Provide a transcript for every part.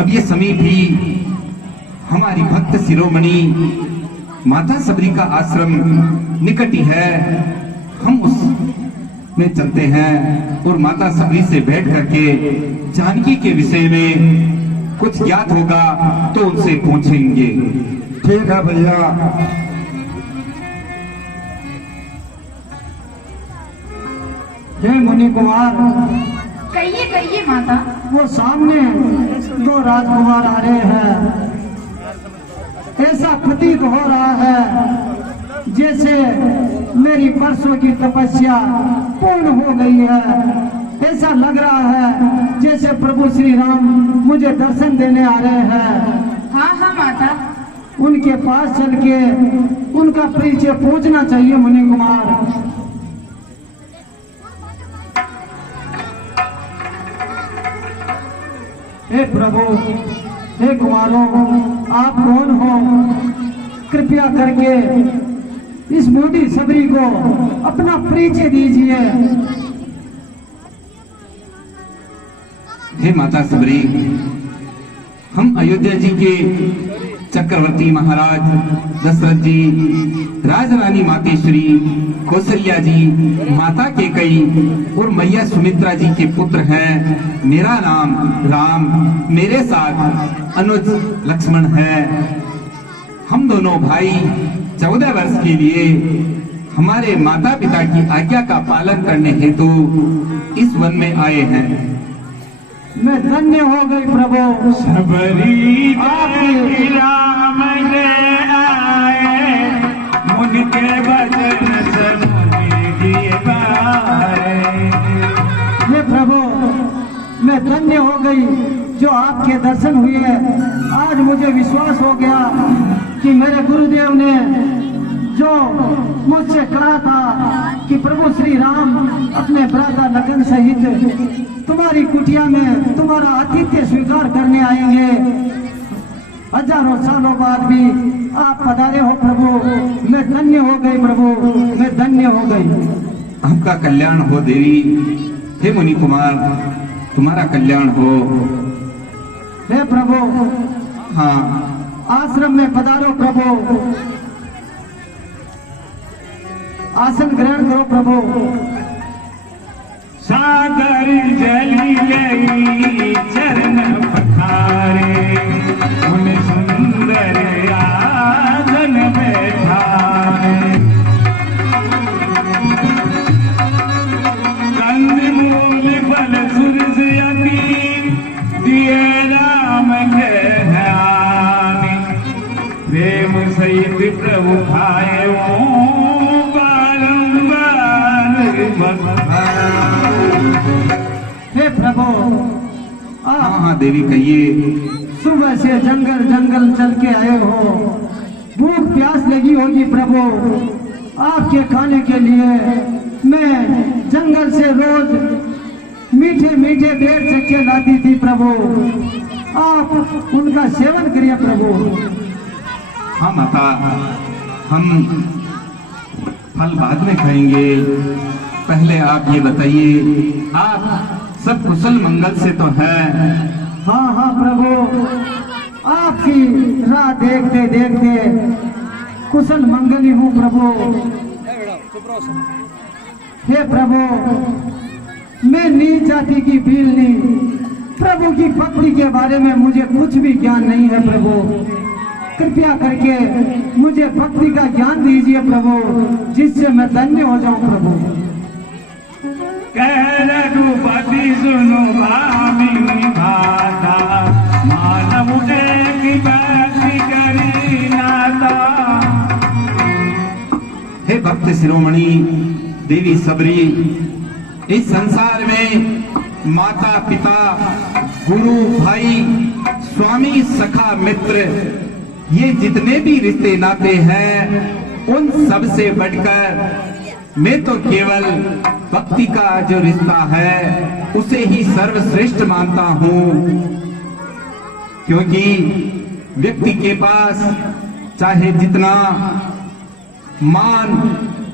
अब ये समय भी हमारी भक्त शिरोमणि माता सबरी का आश्रम निकट ही है। हम उस में चलते हैं और माता सबरी से बैठ करके जानकी के विषय में कुछ ज्ञात होगा तो उनसे पूछेंगे। ठीक है भैया। जय मुनि कुमार। कहिए कहिए माता। वो सामने दो राजकुमार आ रहे हैं। ऐसा प्रतीत हो रहा है जैसे मेरी परसों की तपस्या पूर्ण हो गई है। ऐसा लग रहा है जैसे प्रभु श्री राम मुझे दर्शन देने आ रहे हैं। हाँ हाँ माता। उनके पास चल के उनका परिचय पूछना चाहिए मुनि कुमार। हे प्रभु, हे कुमारों, आप कौन हो? कृपया करके इस बूढ़ी सबरी को अपना परिचय दीजिए। हे माता सबरी, हम अयोध्या जी के चक्रवर्ती महाराज दशरथ जी, राजरानी मातेश्वरी, कौशल्या जी, माता केकई और मैया सुमित्रा जी के पुत्र हैं। मेरा नाम राम, मेरे साथ अनुज लक्ष्मण है। हम दोनों भाई 14 वर्ष के लिए हमारे माता पिता की आज्ञा का पालन करने हेतु इस वन में आए हैं। मैं धन्य हो गई प्रभु। सबरी राम ले आए, मुनि के वचन सब दिए बारे। हे प्रभु, मैं धन्य हो गई जो आपके दर्शन हुए। आज मुझे विश्वास हो गया कि मेरे गुरुदेव ने जो मुझसे कहा था कि प्रभु श्री राम अपने भ्राता लखन सहित तुम्हारी कुटिया में तुम्हारा आतिथ्य स्वीकार करने आएंगे। हजारों सालों बाद भी आप पधारे हो प्रभु। मैं धन्य हो गई प्रभु, मैं धन्य हो गई। आपका कल्याण हो देवी। हे मुनि कुमार, तुम्हारा कल्याण हो। हे प्रभु, हाँ, आश्रम में पधारो प्रभु। आसन ग्रहण करो प्रभु। सागर जली गई चरण पखारे, उन सुंदर आसन बैठाए। कंद मूल फल सुरस अति दिए राम कहनानी, प्रेम सहित प्रभु खाए हे प्रभु, हाँ हाँ देवी कहिए। सुबह से जंगल जंगल चल के आए हो, भूख प्यास लगी होगी प्रभु। आपके खाने के लिए मैं जंगल से रोज मीठे मीठे बेर चक्के लाती थी प्रभु। आप उनका सेवन करिए प्रभु। हाँ माता, हम फल बाद में खाएंगे। पहले आप ये बताइए, आप सब कुशल मंगल से तो है? हाँ हाँ प्रभु, आपकी राह देखते देखते कुशल मंगली हूँ प्रभु। हे प्रभु, मैं नीच जाति की भीलनी, प्रभु की भक्ति के बारे में मुझे कुछ भी ज्ञान नहीं है प्रभु। कृपया करके मुझे भक्ति का ज्ञान दीजिए प्रभु, जिससे मैं धन्य हो जाऊं प्रभु। कह रघुपति सुनो भामिनी भाषा, मानव की भक्ति करी नाता। हे भक्त शिरोमणि देवी सबरी, इस संसार में माता पिता, गुरु भाई, स्वामी सखा मित्र, ये जितने भी रिश्ते नाते हैं, उन सब से बढ़कर मैं तो केवल भक्ति का जो रिश्ता है उसे ही सर्वश्रेष्ठ मानता हूँ। क्योंकि व्यक्ति के पास चाहे जितना मान,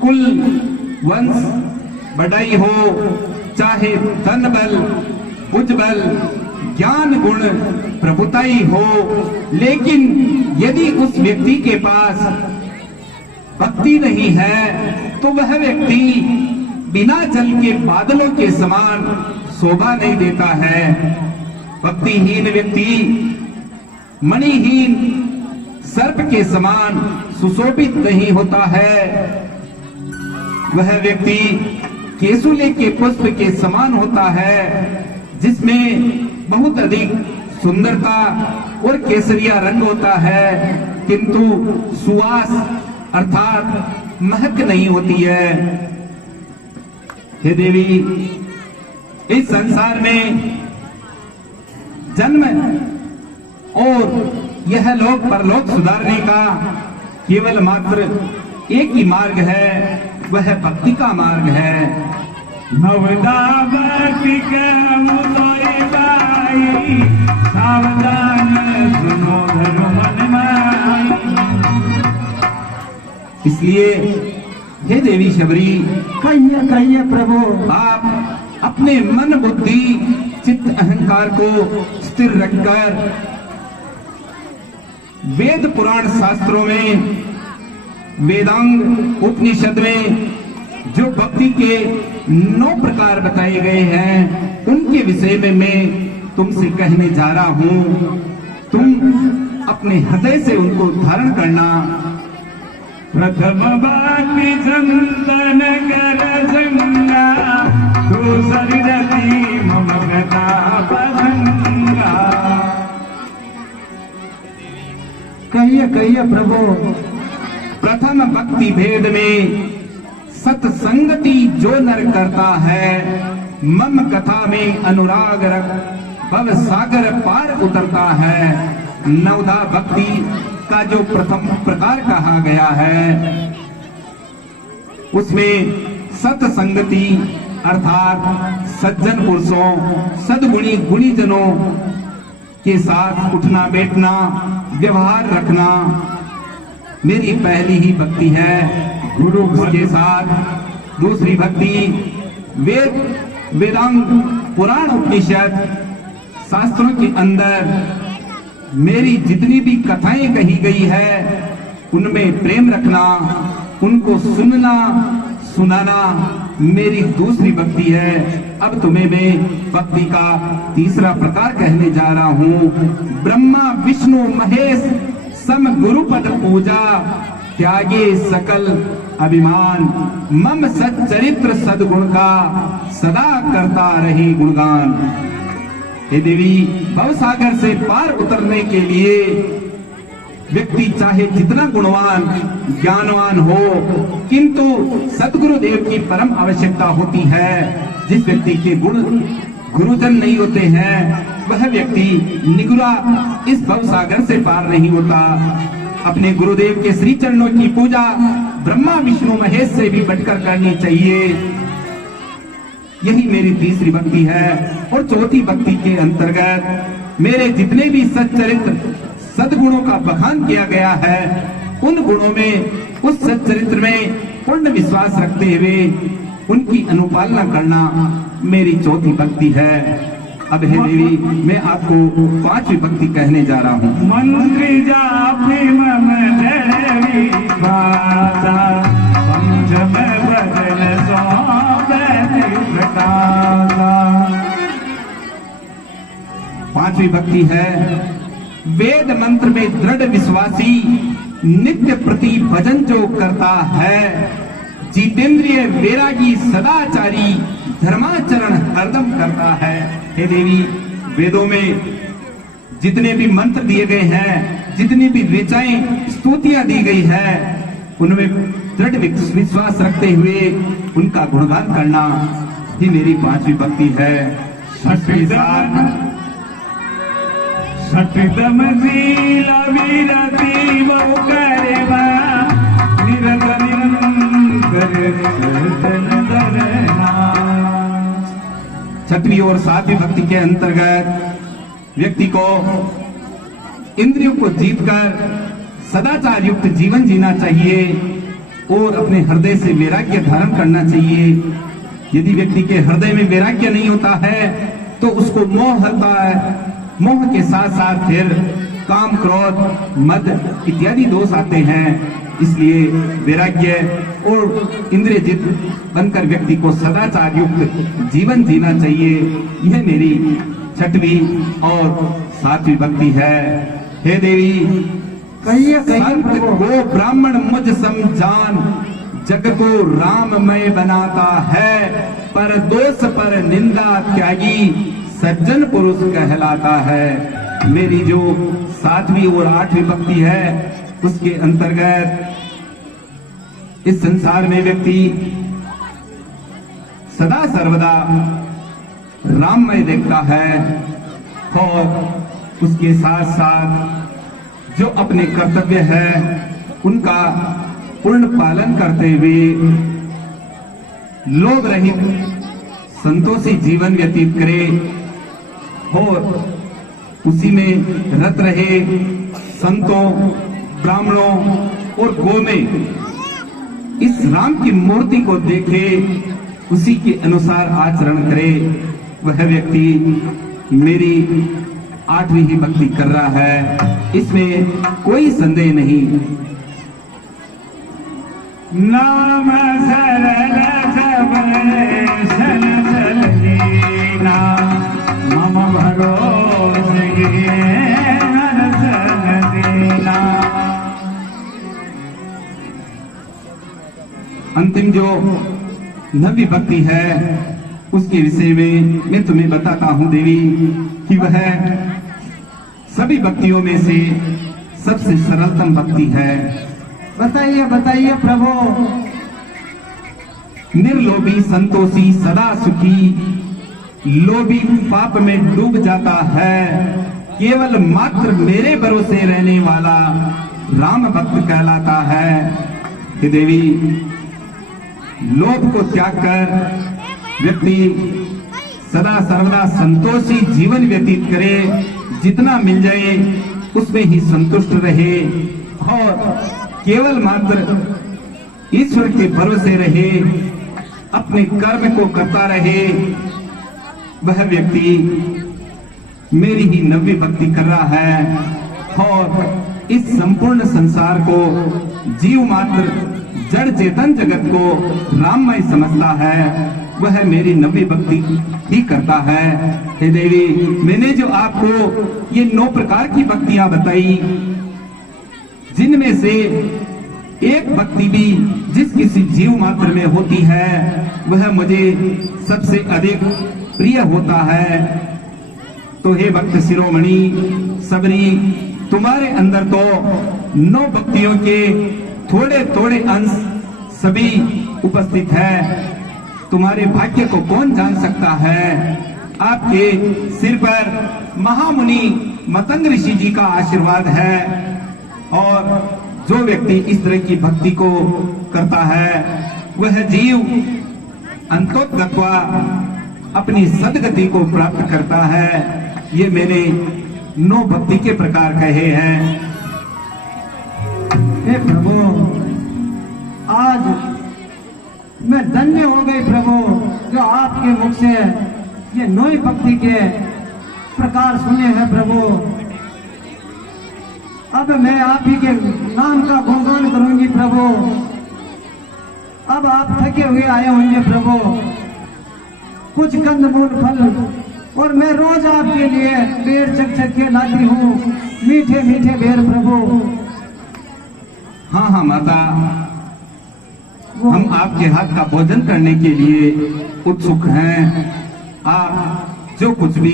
कुल, वंश, बढ़ाई हो, चाहे धन बल, भुज बल, ज्ञान गुण प्रभुताई हो, लेकिन यदि उस व्यक्ति के पास भक्ति नहीं है तो वह व्यक्ति बिना जल के बादलों के समान शोभा नहीं देता है। भक्तिहीन व्यक्ति मणिहीन सर्प के समान सुशोभित नहीं होता है। वह व्यक्ति केसुले के पुष्प के समान होता है, जिसमें बहुत अधिक सुंदरता और केसरिया रंग होता है, किंतु सुवास अर्थात महक नहीं होती है। हे देवी, इस संसार में जन्म और यह लोक परलोक सुधारने का केवल मात्र एक ही मार्ग है, वह भक्ति का मार्ग है। नवदा भक्ति के मुतोई बाई, सावधान सुनो धर्म मन माई। इसलिए हे देवी शबरी, कहिए कहिए प्रभु। आप अपने मन बुद्धि चित्त अहंकार को स्थिर रखकर वेद पुराण शास्त्रों में, वेदांग उपनिषद में जो भक्ति के 9 प्रकार बताए गए हैं, उनके विषय में मैं तुमसे कहने जा रहा हूं। तुम अपने हृदय से उनको धारण करना। प्रथम भक्ति संतन कर संगा, दूसरी रति मम गता पसंगा। कहिए कहिए प्रभु। प्रथम भक्ति भेद में सत्संगति जो नर करता है, मम कथा में अनुराग रख भव सागर पार उतरता है। नवधा भक्ति का जो प्रथम प्रकार कहा गया है, उसमें सत्संगति अर्थात सज्जन पुरुषों, सद्गुणी गुणीजनों के साथ उठना बैठना, व्यवहार रखना मेरी पहली ही भक्ति है। गुरु के साथ दूसरी भक्ति वेदांग पुराण उपनिषद शास्त्रों के अंदर मेरी जितनी भी कथाएं कही गई है, उनमें प्रेम रखना, उनको सुनना सुनाना मेरी दूसरी भक्ति है। अब तुम्हें मैं भक्ति का तीसरा प्रकार कहने जा रहा हूँ। ब्रह्मा विष्णु महेश सम गुरुपद पूजा, त्यागे सकल अभिमान, मम सच्चरित्र सद्गुण का सदा करता रहे गुणगान। हे देवी, भवसागर से पार उतरने के लिए व्यक्ति चाहे जितना गुणवान ज्ञानवान हो, किंतु सदगुरुदेव की परम आवश्यकता होती है। जिस व्यक्ति के गुण गुरुजन नहीं होते हैं, वह व्यक्ति निगुरा इस भवसागर से पार नहीं होता। अपने गुरुदेव के श्री चरणों की पूजा ब्रह्मा विष्णु महेश से भी बढ़कर करनी चाहिए। यही मेरी तीसरी भक्ति है। और चौथी भक्ति के अंतर्गत मेरे जितने भी सच्चरित्र सद्गुणों का बखान किया गया है, उन गुणों में, उस सच्चरित्र में पूर्ण विश्वास रखते हुए उनकी अनुपालना करना मेरी चौथी भक्ति है। अब हे देवी, मैं आपको 5वीं भक्ति कहने जा रहा हूँ। मंत्री जापी मम देवी भाषा, पंचम बदल सौंपे प्रकाशा। 5वीं भक्ति है वेद मंत्र में दृढ़ विश्वासी, नित्य प्रति भजन जो करता है, जितेंद्रिय वैरागी सदाचारी, धर्माचरण हरदम करता है। हे देवी, वेदों में जितने भी मंत्र दिए गए हैं, जितनी भी ऋचाएं स्तुतियां दी गई है, उनमें दृढ़ विश्वास रखते हुए उनका गुणगान करना ही मेरी 5वीं भक्ति है। सठितम शीला विरति बहु करेवा, निरंतर छठवीं और 7वीं भक्ति के अंतर्गत व्यक्ति को इंद्रियों को जीतकर सदाचार युक्त जीवन जीना चाहिए और अपने हृदय से वैराग्य धारण करना चाहिए। यदि व्यक्ति के हृदय में वैराग्य नहीं होता है तो उसको मोह होता है, मोह के साथ साथ फिर काम, क्रोध, मद इत्यादि दोष आते हैं। इसलिए वैराग्य और इंद्रिय जित बनकर व्यक्ति को सदाचार युक्त जीवन जीना चाहिए। यह मेरी 6वीं और 7वीं भक्ति है। हे देवी, कहिए संत प्रभु। को ब्राह्मण मुझ समझान, जग को राममय बनाता है, पर दोष पर निंदा त्यागी सज्जन पुरुष कहलाता है। मेरी जो 7वीं और 8वीं भक्ति है उसके अंतर्गत इस संसार में व्यक्ति सदा सर्वदा राममय देखता है और उसके साथ साथ जो अपने कर्तव्य है उनका पूर्ण पालन करते हुए लोभ रहित संतोषी जीवन व्यतीत करे और उसी में रत रहे। संतों, ब्राह्मणों और गौ में इस राम की मूर्ति को देखे, उसी के अनुसार आचरण करे। वह व्यक्ति मेरी 8वीं ही भक्ति कर रहा है, इसमें कोई संदेह नहीं। नाम सरल सबल सल लीना, मम भरोसे नरसन दीना। अंतिम जो 9वीं भक्ति है उसके विषय में मैं तुम्हें बताता हूं देवी कि वह सभी भक्तियों में से सबसे सरलतम भक्ति है। बताइए बताइए प्रभु। निर्लोभी संतोषी सदा सुखी, लोभी पाप में डूब जाता है, केवल मात्र मेरे भरोसे रहने वाला राम भक्त कहलाता है। हे देवी, लोभ को त्याग कर व्यक्ति सदा सर्वदा संतोषी जीवन व्यतीत करे, जितना मिल जाए उसमें ही संतुष्ट रहे और केवल मात्र ईश्वर के भरोसे रहे, अपने कर्म को करता रहे। वह व्यक्ति मेरी ही 9वीं भक्ति कर रहा है और इस संपूर्ण संसार को, जीव मात्र जड़ चेतन जगत को राममय समझता है। वह मेरी 9वीं भक्ति ही करता है। हे देवी, मैंने जो आपको ये 9 प्रकार की भक्तियां बताई, जिनमें से एक भक्ति भी जिस किसी जीव मात्र में होती है वह मुझे सबसे अधिक प्रिय होता है। तो हे भक्त शिरोमणि सबरी, तुम्हारे अंदर तो 9 भक्तियों के थोड़े थोड़े अंश सभी उपस्थित है। तुम्हारे भाग्य को कौन जान सकता है। आपके सिर पर महामुनि मतंग ऋषि जी का आशीर्वाद है और जो व्यक्ति इस तरह की भक्ति को करता है वह जीव अंतोत्गत्वा अपनी सदगति को प्राप्त करता है। ये मैंने 9 भक्ति के प्रकार कहे हैं। हे प्रभु, आज मैं धन्य हो गई प्रभु, जो आपके मुख से ये 9 भक्ति के प्रकार सुने हैं प्रभु। अब मैं आप ही के नाम का गुणगान करूंगी प्रभु। अब आप थके हुए आए होंगे प्रभु, कुछ कंदमूल फल और मैं रोज आपके लिए बेर चक के लाती हूँ, मीठे मीठे बेर प्रभु। हाँ हाँ माता, हम आपके हाथ का भोजन करने के लिए उत्सुक हैं। आप जो कुछ भी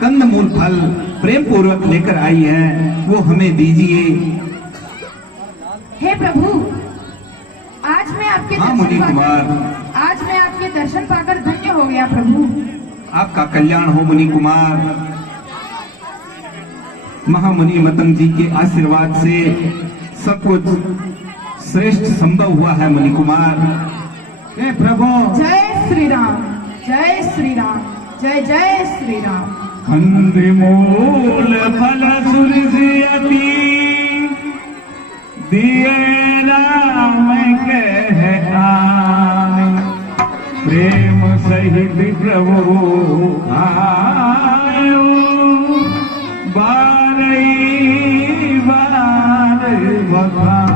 कंदमूल फल प्रेम पूर्वक लेकर आई हैं वो हमें दीजिए। हे प्रभु, आज मैं आपके हाँ मुनि कुमार, आज मैं आपके दर्शन पाकर धन्य हो गया प्रभु। आपका कल्याण हो मुनि कुमार। महामुनि मतंग जी के आशीर्वाद से सब कुछ श्रेष्ठ संभव हुआ है मुनि कुमार। हे प्रभु, जय श्री राम, जय श्री राम, जय जय श्री राम। कंदमूल फल सुरसियति दिए राम कह आए, प्रेम सहित प्रभु आयो रही बार बखान।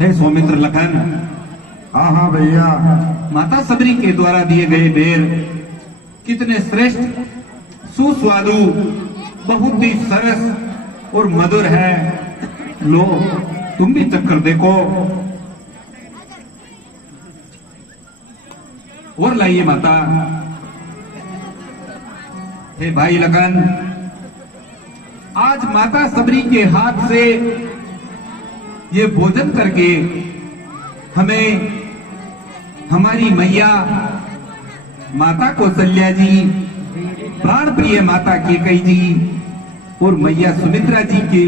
हे सौमित्र लखन, हाँ हाँ भैया। माता सबरी के द्वारा दिए गए बेर कितने श्रेष्ठ, सुस्वादु, बहुत ही सरस और मधुर है। लो तुम भी चक्कर देखो। और लाइए माता। हे भाई लगन, आज माता सबरी के हाथ से ये भोजन करके हमें हमारी मैया माता कौशल्या जी, प्राण प्रिय माता केकई जी और मैया सुमित्रा जी के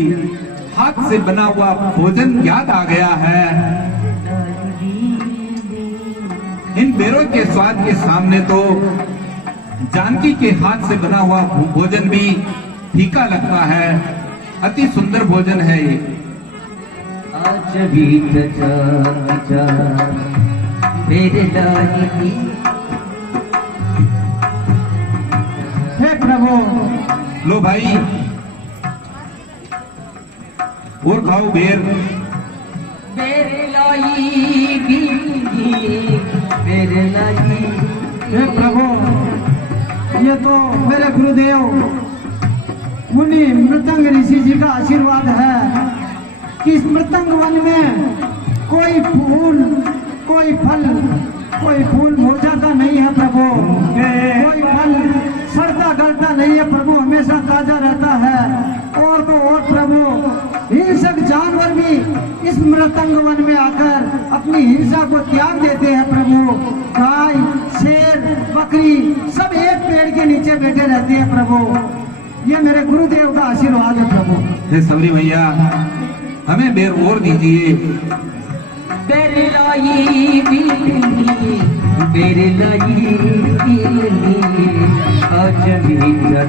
हाथ से बना हुआ भोजन याद आ गया है। इन बेरों के स्वाद के सामने तो जानकी के हाथ से बना हुआ भोजन भी फीका लगता है। अति सुंदर भोजन है ये। आज भी जा मेरे लाली। हे प्रभु, लो भाई और खाओ बेर। मेरे लाई बीवी, मेरे लाई। हे प्रभु, ये तो मेरे गुरुदेव मुनि मृदंग ऋषि जी का आशीर्वाद है कि इस मृदंग वन में कोई फूल, कोई फूल मुरझाता नहीं है प्रभु। कोई फल सड़ता गलता नहीं है प्रभु, हमेशा ताजा रहता है। और तो और प्रभु, हिंसक जानवर भी इस मृदंग वन में आकर अपनी हिंसा को त्याग देते हैं प्रभु। गाय, शेर, बकरी सब एक पेड़ के नीचे बैठे रहते हैं प्रभु। ये मेरे गुरुदेव का आशीर्वाद है प्रभु। हे सबरी भैया, हमें बेर और दीजिए। मेरे लाई बीवी, मेरे लाई बीवी। आज भी जा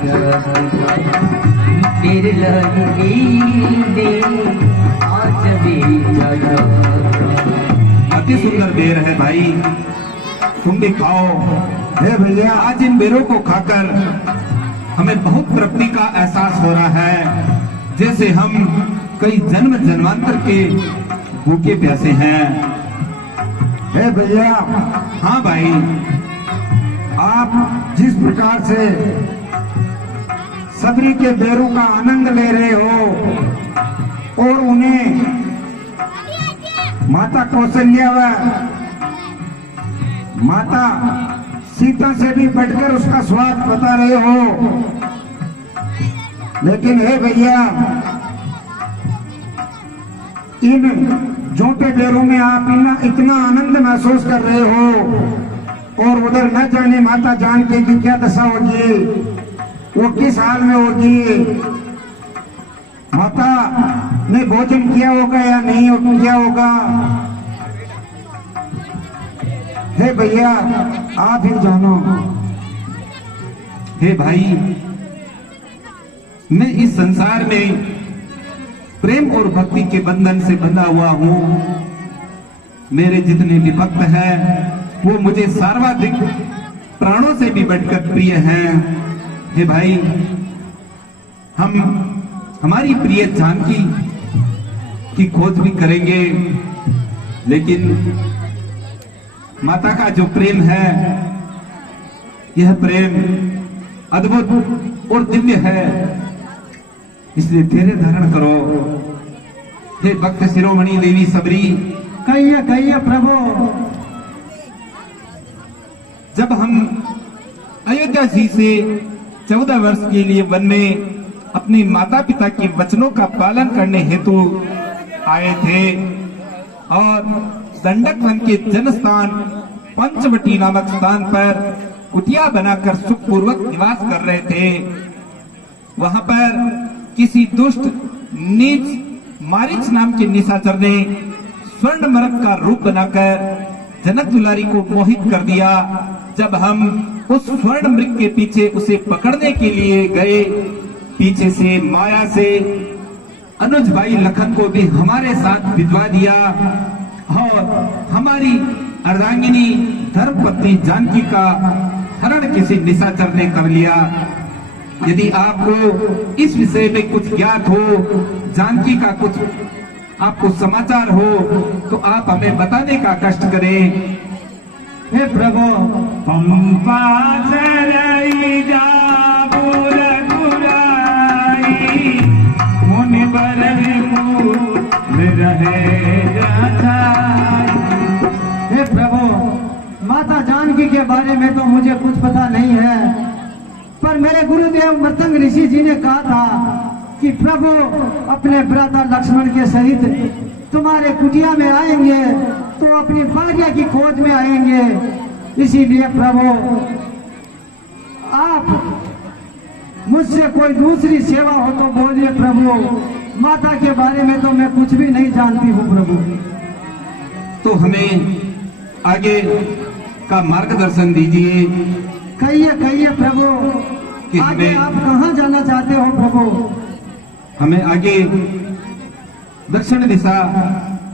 मेरे लाई बीवी, आज भी जा। अति सुंदर बेर है भाई, तुम भी खाओ। हे भैया, आज इन बेरों को खाकर हमें बहुत तृप्ति का एहसास हो रहा है, जैसे हम कई जन्म जन्मांतर के भूखे प्यासे हैं। हे भैया, हाँ भाई, आप जिस प्रकार से सबरी के बेरों का आनंद ले रहे हो और उन्हें माता कौशल्या व माता सीता से भी बढ़कर उसका स्वाद बता रहे हो, लेकिन हे भैया, इन जोटे बेरों में आप इतना आनंद महसूस कर रहे हो और उधर न जाने माता जानकी की क्या दशा होगी, वो किस हाल में होगी। माता ने भोजन किया होगा या नहीं किया होगा। हे भैया, आप ही जानो। हे भाई, मैं इस संसार में प्रेम और भक्ति के बंधन से बंधा हुआ हूँ। मेरे जितने भी भक्त हैं वो मुझे सर्वाधिक प्राणों से भी बढ़कर प्रिय हैं। हे भाई, हम हमारी प्रिय जानकी की खोज भी करेंगे, लेकिन माता का जो प्रेम है, यह प्रेम अद्भुत और दिव्य है, इसलिए धैर्य धारण करो। हे भक्त शिरोमणि देवी सबरी, कहिए प्रभु। जब हम अयोध्या जी से 14 वर्ष के लिए वन में अपने माता पिता के वचनों का पालन करने हेतु आए थे और दंडक वन के जनस्थान पंचवटी नामक स्थान पर कुटिया बनाकर सुखपूर्वक निवास कर रहे थे, वहां पर किसी दुष्ट नीच मारीच नाम के निशाचर ने स्वर्ण मरक का रूप बनाकर जनक दुलारी को मोहित कर दिया। जब हम उस स्वर्ण मृग के पीछे उसे पकड़ने के लिए गए, पीछे से माया से अनुज भाई लखन को भी हमारे साथ भिजवा दिया और हमारी अर्धांगिनी धर्म पत्नी जानकी का हरण किसी निशाचर ने कर लिया। यदि आपको इस विषय में कुछ ज्ञात हो, जानकी का कुछ आपको समाचार हो, तो आप हमें बताने का कष्ट करें। हे प्रभु, पंपा चरई जाबुर गुराई, मुनि बरपुर रहे जाताई। हे प्रभु, माता जानकी के बारे में तो मुझे कुछ पता नहीं है, पर मेरे गुरुदेव मतंग ऋषि जी ने कहा था कि प्रभु अपने भ्राता लक्ष्मण के सहित तुम्हारे कुटिया में आएंगे तो अपनी भाग्य की खोज में आएंगे। इसीलिए प्रभु आप मुझसे कोई दूसरी सेवा हो तो बोलिए प्रभु। माता के बारे में तो मैं कुछ भी नहीं जानती हूँ प्रभु। तो हमें आगे का मार्गदर्शन दीजिए। कहिए कहिए प्रभु, कि आगे हमें- आप कहाँ जाना चाहते हो प्रभु? हमें आगे दक्षिण दिशा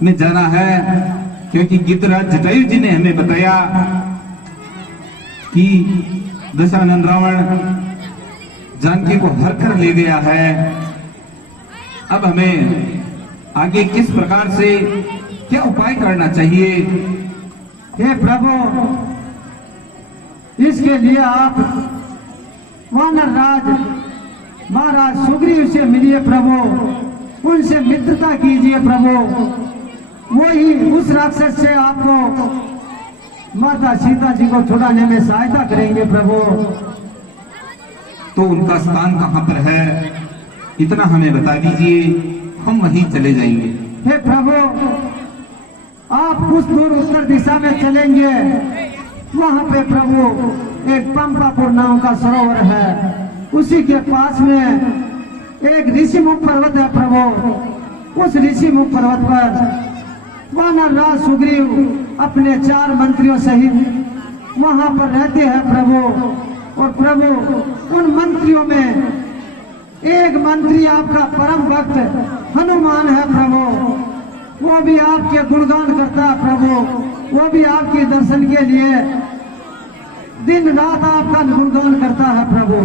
में जाना है, क्योंकि गिद्धराज जटायु जी ने हमें बताया कि दशानन रावण जानकी को हर कर ले गया है। अब हमें आगे किस प्रकार से क्या उपाय करना चाहिए? हे प्रभु, इसके लिए आप वानर राज महाराज सुग्रीव से मिलिए प्रभु, उनसे मित्रता कीजिए प्रभु। वही उस राक्षस से आपको माता सीता जी को छुड़ाने में सहायता करेंगे प्रभु। तो उनका स्थान कहाँ पर है, इतना हमें बता दीजिए, हम वहीं चले जाएंगे। हे प्रभु, आप कुछ दूर उत्तर दिशा में चलेंगे, वहाँ पे प्रभु एक पंपापुर नाम का सरोवर है, उसी के पास में एक ऋषिमुख पर्वत है प्रभु। उस ऋषिमुख पर्वत पर वानर राज सुग्रीव अपने 4 मंत्रियों सहित वहाँ पर रहते हैं प्रभु। और प्रभु, उन मंत्रियों में एक मंत्री आपका परम भक्त हनुमान है प्रभु, वो भी आपके गुणगान करता है प्रभु। वो भी आपके दर्शन के लिए दिन रात आपका गुणगान करता है प्रभु।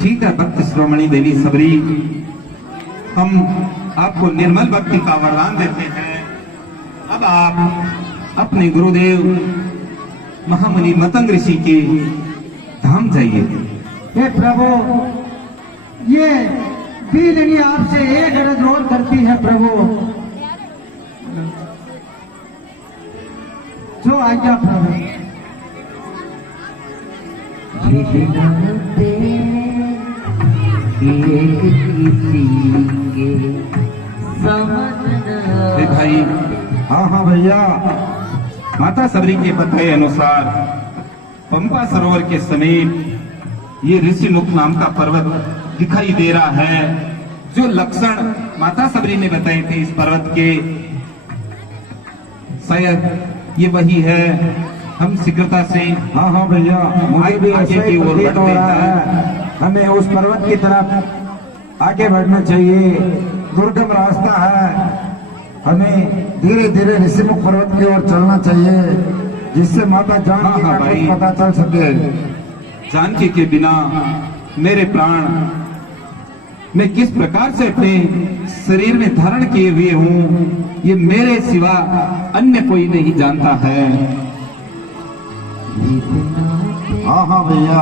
ठीक है भक्त श्रोमणी देवी सबरी, हम आपको निर्मल भक्ति का वरदान देते हैं। अब आप अपने गुरुदेव महामुनि मतंग ऋषि के धाम जाइए। हे प्रभु, ये बीलनी आपसे एक अर्ज और करती है प्रभु, जो आज्ञा प्रभु। हे भाई, हाँ हाँ भैया, माता सबरी के बताए अनुसार पंपा सरोवर के समीप ये ऋषिमुख नाम का पर्वत दिखाई दे रहा है। जो लक्षण माता सबरी ने बताए थे इस पर्वत के, शायद ये वही है। हम शीघ्रता से हाँ हाँ भैया, मुझे भी आगे ऐसा ही की ओर प्रतीत हो बढ़ते रहा हैं। है। हमें उस पर्वत की तरफ आगे बढ़ना चाहिए, दुर्गम रास्ता है। हमें धीरे धीरे ऋषिमुख पर्वत की ओर चलना चाहिए, जिससे माता जानकी हाँ, हाँ का भाई। कुछ पता चल सके। जानकी के बिना मेरे प्राण मैं किस प्रकार से अपने शरीर में धारण किए हुए हूँ, ये मेरे सिवा अन्य कोई नहीं जानता है। हाँ हाँ भैया,